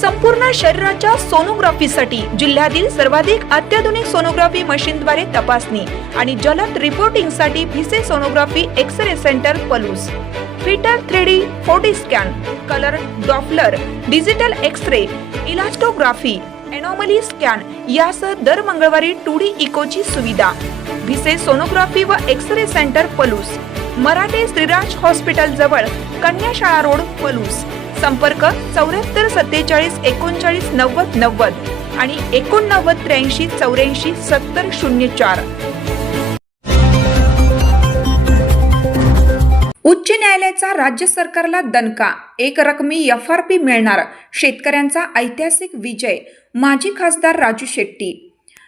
संपूर्ण शरीराच्या सोनोग्राफीसाठी जिल्ह्यातील सर्वाधिक अत्याधुनिक सोनोग्राफी मशीनद्वारे तपासणी आणि जलद रिपोर्टिंगसाठी Bhise sonography X-ray centre Palus, फिटर 3D 4D scan, colour Doppler, digital X-ray, elastography, anomaly scan यासह दर मंगळवारी 2D इकोची सुविधा. भिसे सोनोग्राफी व X-ray centre Palus, Marathe Shriraj hospital जवळ, कन्या शाळा रोड पलूस. संपर्क 74 47 39 90 90 आणि 89 83 84 70 04. उच्च न्यायालयाचा राज्य सरकारला दणका, एक रकमी FRP मिळणार, शेतकऱ्यांचा ऐतिहासिक विजय. माजी खासदार राजू शेट्टी.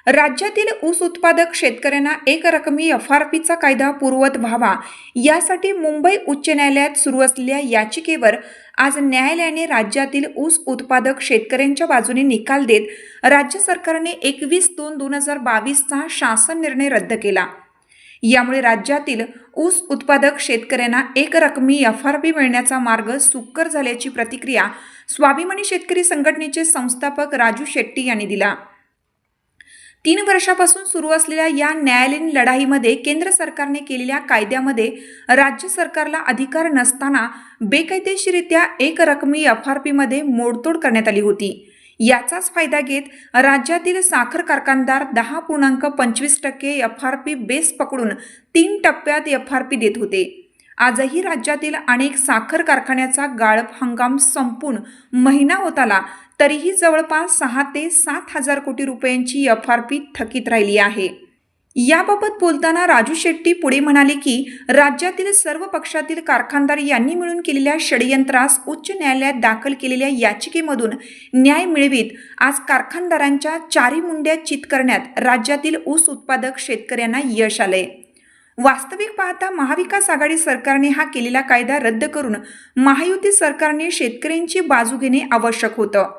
राज्यातील ऊस उत्पादक शेतकऱ्यांना एक रकमी FRPचा कायदा पूर्ववत व्हावा यासाठी मुंबई उच्च न्यायालयात सुरू असलेल्या याचिकेवर आज न्यायालयाने राज्यातील ऊस उत्पादक शेतकऱ्यांच्या बाजूने निकाल देत राज्य सरकारने 21/2/2022चा शासन निर्णय रद्द केला. यामुळे राज्यातील ऊस उत्पादक शेतकऱ्यांना एक रकमी FRP मिळण्याचा मार्ग सुकर झाल्याची प्रतिक्रिया स्वाभिमानी शेतकरी संघटनेचे संस्थापक राजू शेट्टी यांनी दिला. 3 वर्षापासून सुरू असलेल्या या न्यायालयीन लढाईमध्ये केंद्र सरकारने केलेल्या कायद्यामध्ये राज्य सरकारला अधिकार नसताना बेकायदेशीररित्या एक रकमी FRPमध्ये मोडतोड करण्यात आली होती. याचाच फायदा घेत राज्यातील साखर कारखानदार 10.25% FRP बेस पकडून 3 टप्प्यात FRP देत होते. आजही राज्यातील अनेक साखर कारखान्याचा गाळप हंगाम संपून महिना होत आला तरीही जवळपास 6 ते 7 हजार कोटी रुपयांची FRP थकीत राहिली आहे. याबाबत बोलताना राजू शेट्टी पुढे म्हणाले की राज्यातील सर्व पक्षातील कारखानदार यांनी मिळून केलेल्या षडयंत्रास उच्च न्यायालयात दाखल केलेल्या याचिकेमधून न्याय मिळवीत आज कारखानदारांच्या चारी मुंड्या चित करण्यात राज्यातील ऊस उत्पादक शेतकऱ्यांना यश आले. वास्तविक पाहता महाविकास आघाडी सरकारने हा केलेला कायदा रद्द करून महायुती सरकारने शेतकऱ्यांची बाजू घेणे आवश्यक होतं.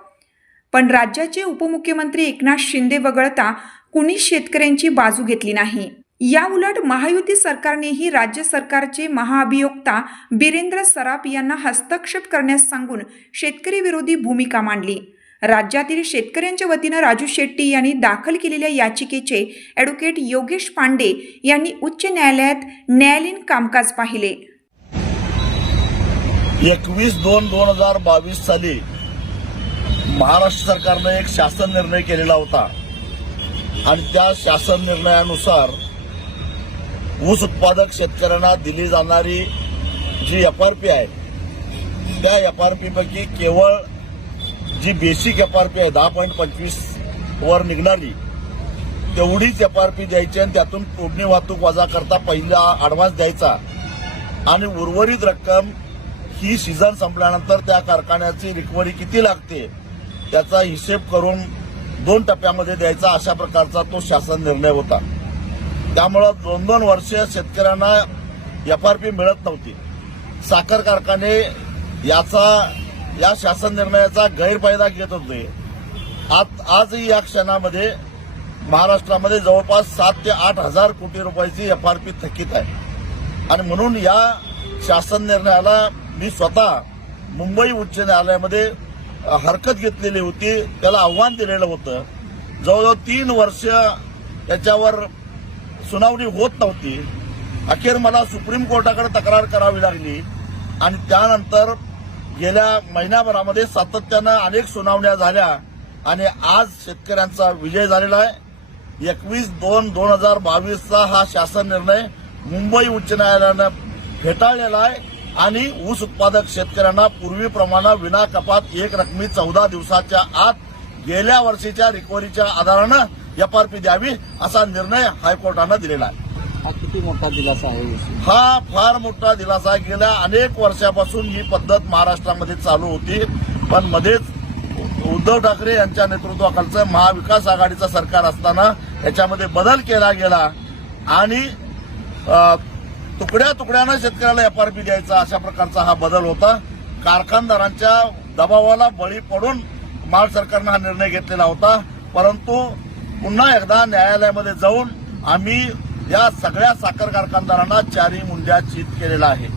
पण राज्याचे उपमुख्यमंत्री एकनाथ शिंदे वगळता कुणी शेतकऱ्यांची बाजू घेतली नाही. या उलट महायुती सरकारनेही राज्य सरकारचे महाअभियोक्ता बिरेंद्र सराफ यांना हस्तक्षेप करण्यास सांगून शेतकरी विरोधी भूमिका मांडली. राज्यातील शेतकऱ्यांच्या वतीनं राजू शेट्टी यांनी दाखल केलेल्या याचिकेचे ॲडव्होकेट योगेश पांडे यांनी उच्च न्यायालयात न्यायालयीन कामकाज पाहिले. 21/2/2022 साली महाराष्ट्र सरकारने एक शासन निर्णय केलेला होता आणि त्या शासन निर्णयानुसार ऊस उत्पादक शेतकऱ्यांना दिली जाणारी जी FRP आहे त्या FRP पैकी केवळ जी बेसिक FRP आहे 10.25 वर निघणारी तेवढीच FRP द्यायची आणि त्यातून तोडणी वाहतूक वजा करता पहिला ॲडव्हान्स द्यायचा आणि उर्वरित रक्कम ही सीझन संपल्यानंतर त्या कारखान्याची रिकव्हरी किती लागते त्याचा हिशेब करून 2 टप्प्यामध्ये द्यायचा अशा प्रकारचा तो शासन निर्णय होता. त्यामुळं 2-2 वर्ष शेतकऱ्यांना FRP मिळत नव्हती. साखर कारखाने या शासन निर्णयाचा गैरफायदा घेत होते. आजही या क्षणामध्ये महाराष्ट्रामध्ये जवळपास 7 ते 8 हजार कोटी रुपयाची FRP थकीत आहे आणि म्हणून या शासन निर्णयाला मी स्वतः मुंबई उच्च न्यायालयामध्ये हरकत घेतलेली होती, त्याला आव्हान दिलेलं होतं. जवळजवळ 3 वर्ष त्याच्यावर सुनावणी होत नव्हती. अखेर मला सुप्रीम कोर्टाकडे तक्रार करावी लागली आणि त्यानंतर गेल्या महिन्याभरामध्ये सातत्यानं अनेक सुनावण्या झाल्या आणि आज शेतकऱ्यांचा विजय झालेला आहे. 21/2/2022चा हा शासन निर्णय मुंबई उच्च न्यायालयानं फेटाळलेला आहे आणि ऊस उत्पादक शेतकऱ्यांना पूर्वीप्रमाणे विना कपात एक रकमी 14 दिवसाच्या आत गेल्या वर्षीच्या रिकव्हरीच्या आधारानं FRP द्यावी असा निर्णय हायकोर्टानं दिलेला आहे. हा किती मोठा दिलासा आहे? हा फार मोठा दिलासा. गेल्या अनेक वर्षापासून ही पद्धत महाराष्ट्रामध्ये चालू होती पण मध्येच उद्धव ठाकरे यांच्या नेतृत्वाखालचं महाविकास आघाडीचं सरकार असताना याच्यामध्ये बदल केला गेला आणि तुकड्या तुकड्यानं शेतकऱ्याला FRP द्यायचा अशा प्रकारचा हा बदल होता. कारखानदारांच्या दबावाला बळी पडून महाराष्ट्र सरकारनं हा निर्णय घेतलेला होता. परंतु पुन्हा एकदा न्यायालयामध्ये जाऊन आम्ही या सगळ्या साखर कारखानदारांना चारी मुंड्या चित केलेला आहे.